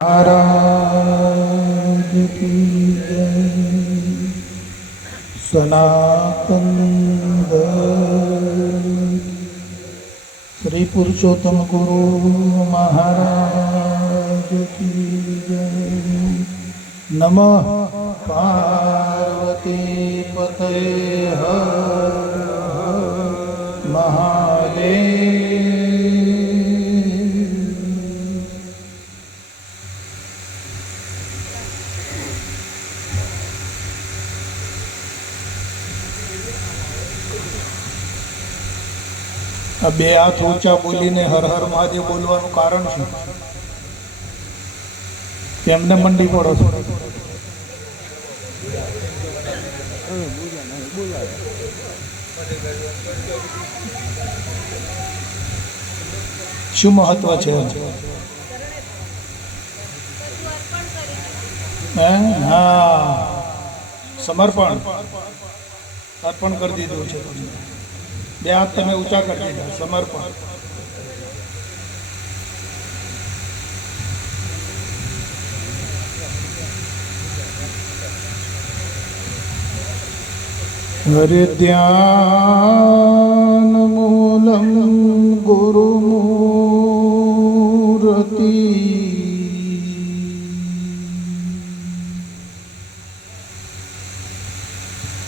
महाराज की जय सनातन धर्म श्री पुरुषोत्तम गुरु महाराज की जय नमः पार्वती पते हर हर આ બે હાથ ઊંચા બોલીને હર હર મહાદેવ બોલવાનું કારણ શું? કેમને મંડી પડો છો. શું મહત્વ છે હે? સમર્પણ. અર્પણ કરી દીધું છે. તમને બે હાથ તમે ઊંચા કરી દીધા સમર્પણ. હરે ધ્યાન મૂલમ ગુરુમૂર્તિ.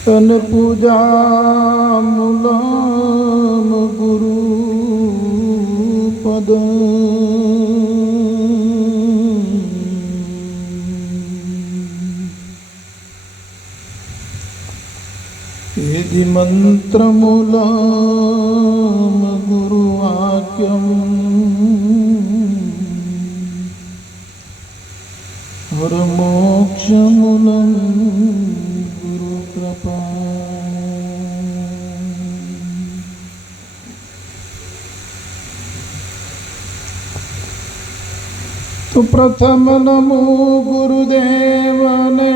તન પૂજા મૂલમ محمد ఇది మంత్రములా గురువాక్యం పరమోక్షములం પ્રથમ નમો ગુરુદેવને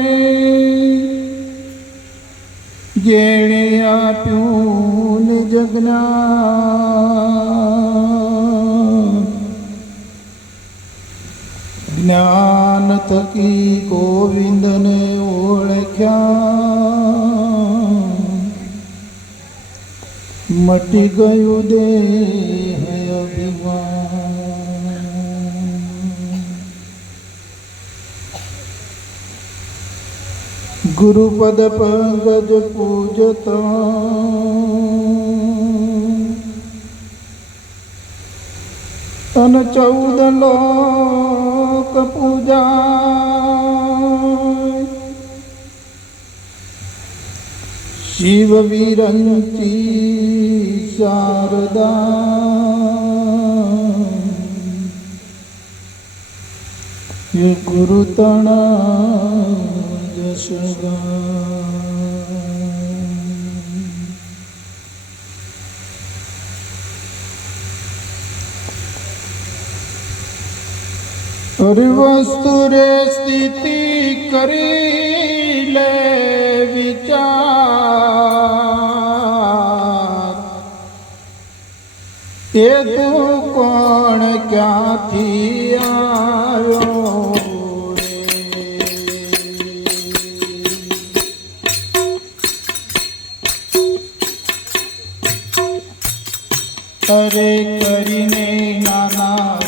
જેણે આપ્યું જગના જ્ઞાન થકી ગોવિંદને ઓળખ્યા મટી ગયું દેહ ગુરુપદ પંકજ પૂજત. તન ચૌદ લોક પૂજા શિવ વિરંચી શારદા. ये વસ્તુ રે સ્થિતિ કરી લે વિચાર એ તું કોણ ક્યાંથી અરે કરીને નાના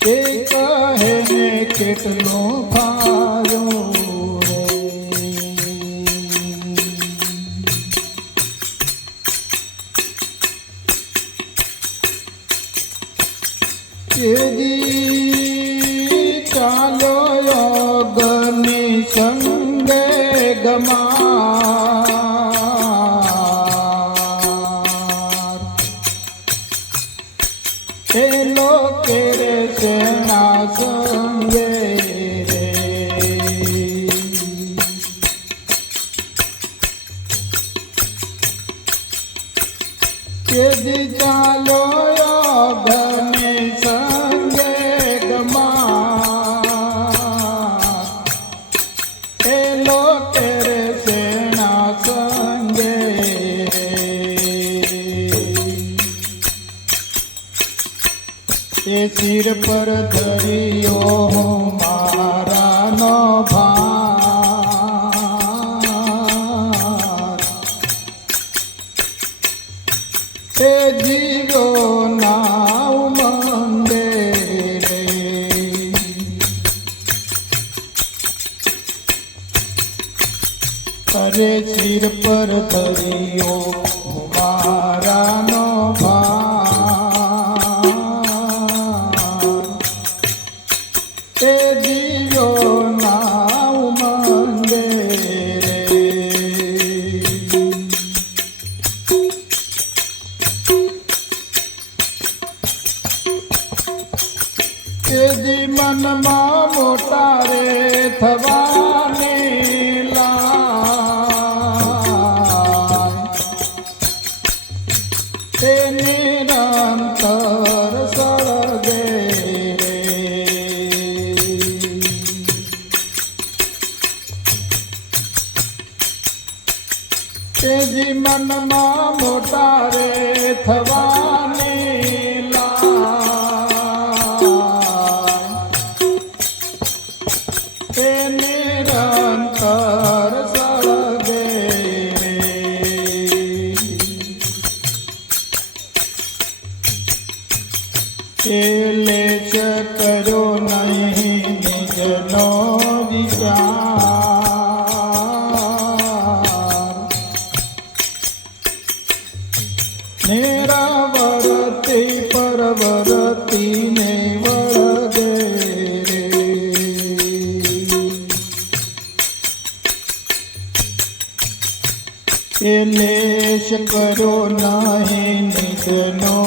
તે કહે ને કેટલો તેજી ચાલ્યો યોગની સંગે ગમાર એજી મનમાં મોટા રે થવા लेश करो नाहे नितनो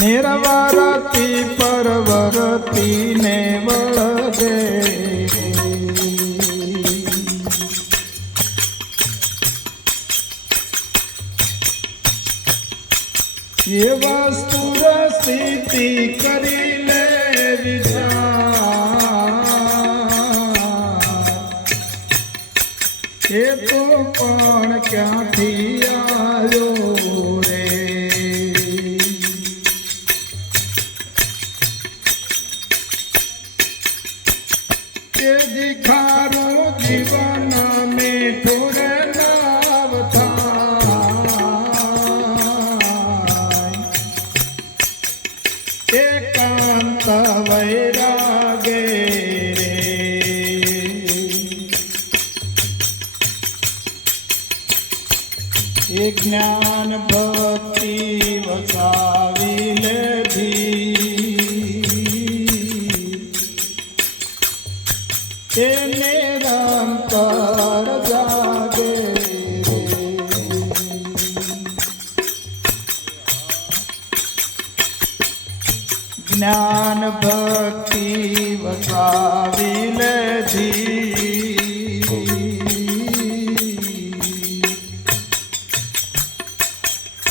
निरवरती परवरती ने वे ये वस्तु स्थिति करी એ તો પણ ક્યાંથી આ એ જ્ઞાન ભક્તિ વસાવી લે.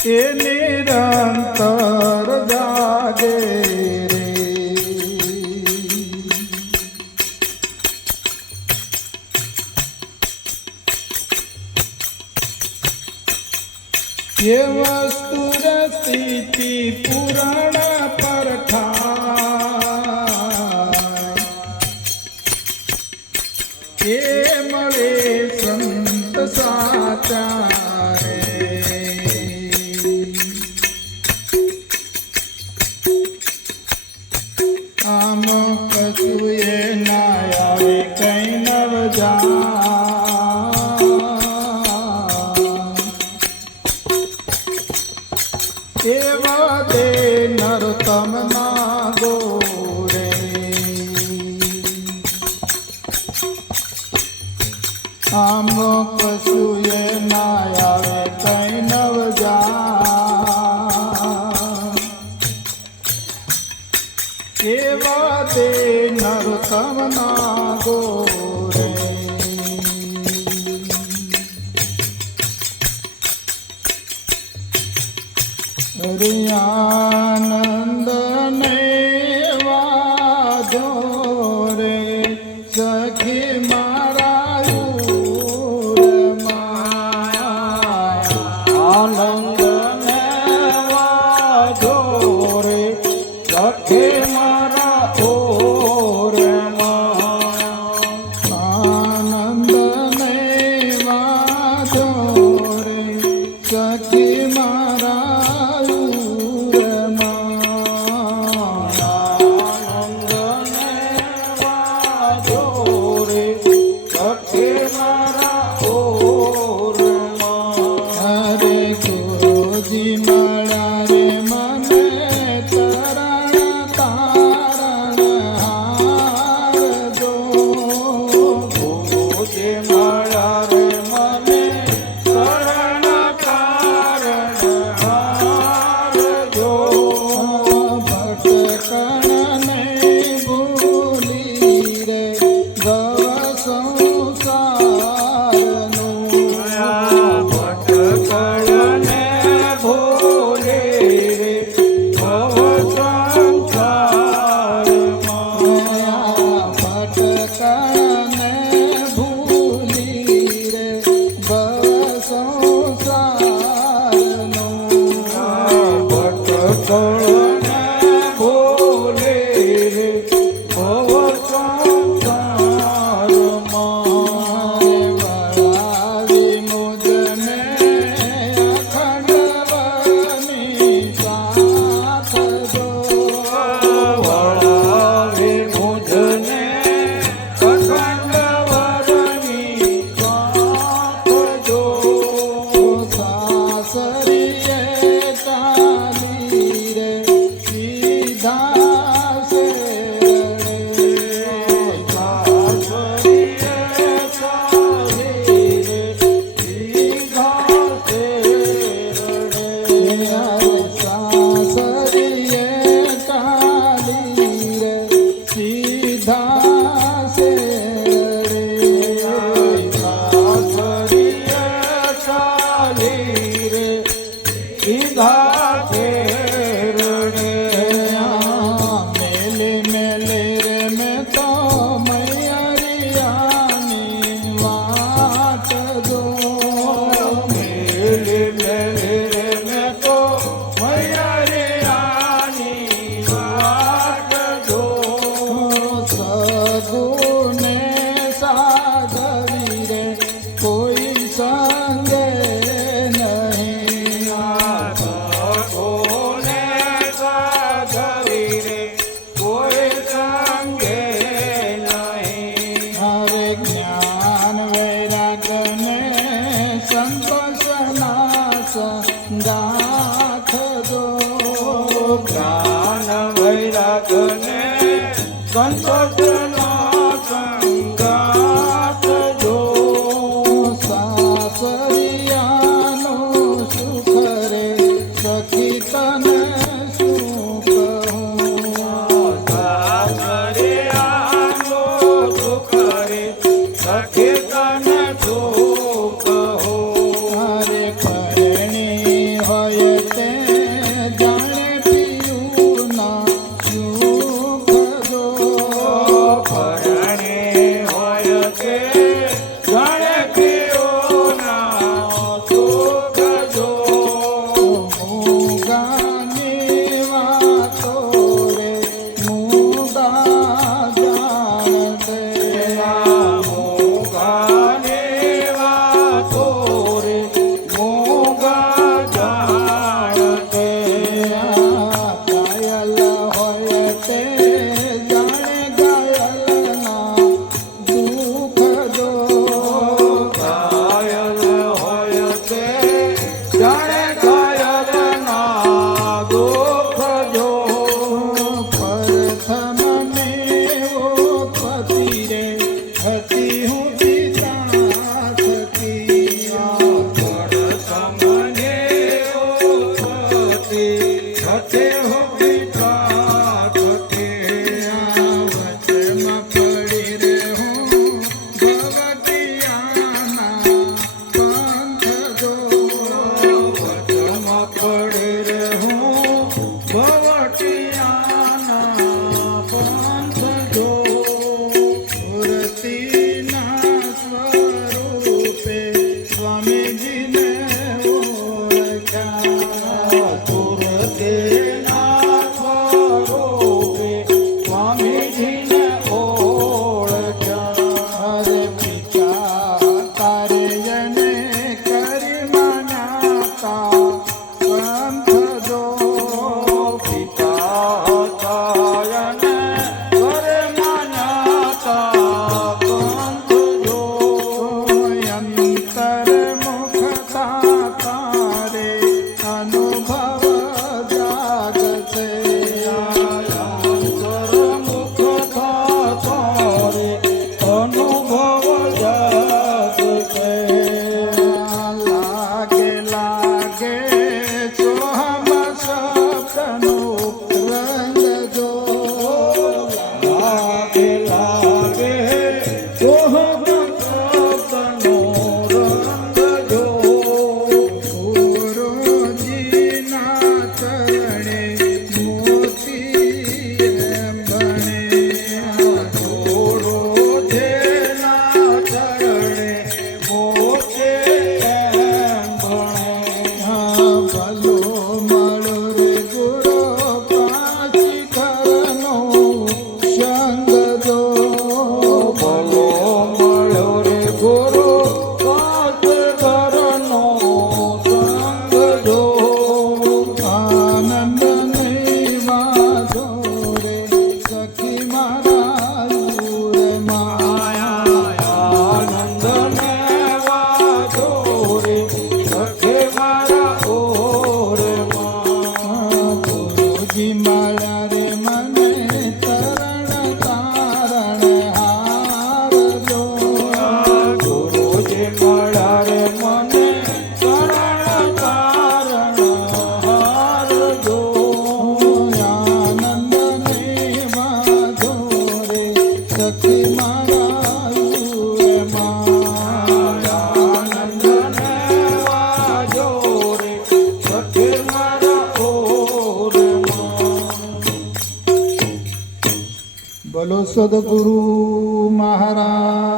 એ નિરંતર જાગે. Mama. નરતમના ગોરે বড় pasos સદગુરુ મહારાજ